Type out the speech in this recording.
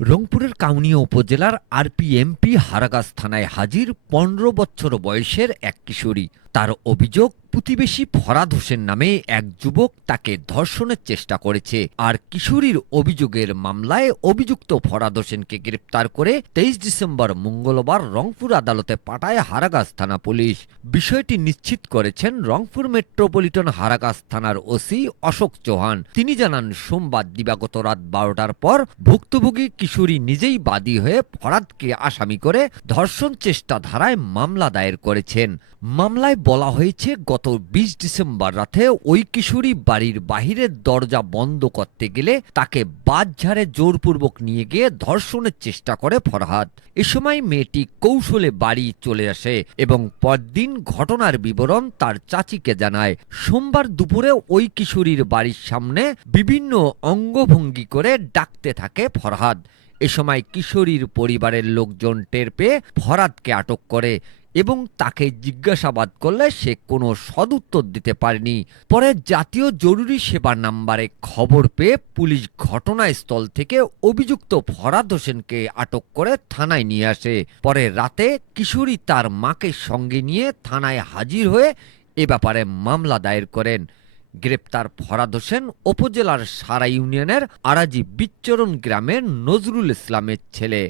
রংপুরের কাউনিয়া উপজেলার আরপিএমপি হারাগাছ থানায় হাজির ১৫ বছর বয়সের এক কিশোরী। তার অভিযোগ, প্রতিবেশী ফরাদ হোসেন নামে এক যুবক তাকে ধর্ষণের চেষ্টা করেছে। আর কিশোরীর অভিযোগের মামলায় অভিযুক্ত ফরাদ হোসেনকে গ্রেপ্তার করে ২৩ ডিসেম্বর মঙ্গলবার রংপুর আদালতে পাঠায় হারাগাছ থানা পুলিশ। বিষয়টি নিশ্চিত করেছেন রংপুর মেট্রোপলিটন হারাগাছ থানার ওসি অশোক চৌহান। তিনি জানান, সোমবার দিবাগত রাত ১২টার পর ভুক্তভোগী কিশোরী নিজেই বাদী হয়ে ফরাদকে আসামি করে ধর্ষণ চেষ্টা ধারায় মামলা দায়ের করেছেন। মামলায় বলা হয়েছে, গত ২০ ডিসেম্বর রাতে ওই কিশোরী বাড়ির বাহিরের দরজা বন্ধ করতে গেলে তাকে বাঁশঝাড়ে জোরপূর্বক নিয়ে গিয়ে ধর্ষণের চেষ্টা করে ফরহাদ। এ সময় মেয়েটি কৌশলে বাড়ি চলে আসে এবং পরদিন ঘটনার বিবরণ তার চাচিকে জানায়। সোমবার দুপুরে ওই কিশোরীর বাড়ির সামনে বিভিন্ন অঙ্গভঙ্গি করে ডাকতে থাকে ফরহাদ। এ সময় কিশোরীর পরিবারের লোকজন টের পেয়ে ফরহাদকে আটক করে এবং তাকে জিজ্ঞাসাবাদ করলে সে কোনো সদুত্তর দিতে পারেনি। পরে জাতীয় জরুরি সেবা নাম্বারে খবর পেয়ে পুলিশ ঘটনাস্থল থেকে অভিযুক্ত ফরাদ হোসেনকে আটক করে থানায় নিয়ে আসে। পরে রাতে কিশোরী তার মাকে সঙ্গে নিয়ে থানায় হাজির হয়ে এ ব্যাপারে মামলা দায়ের করেন। গ্রেপ্তার ফরাদ হোসেন উপজেলার সারা ইউনিয়নের আরাজি বিচ্চরণ গ্রামের নজরুল ইসলামের ছেলে।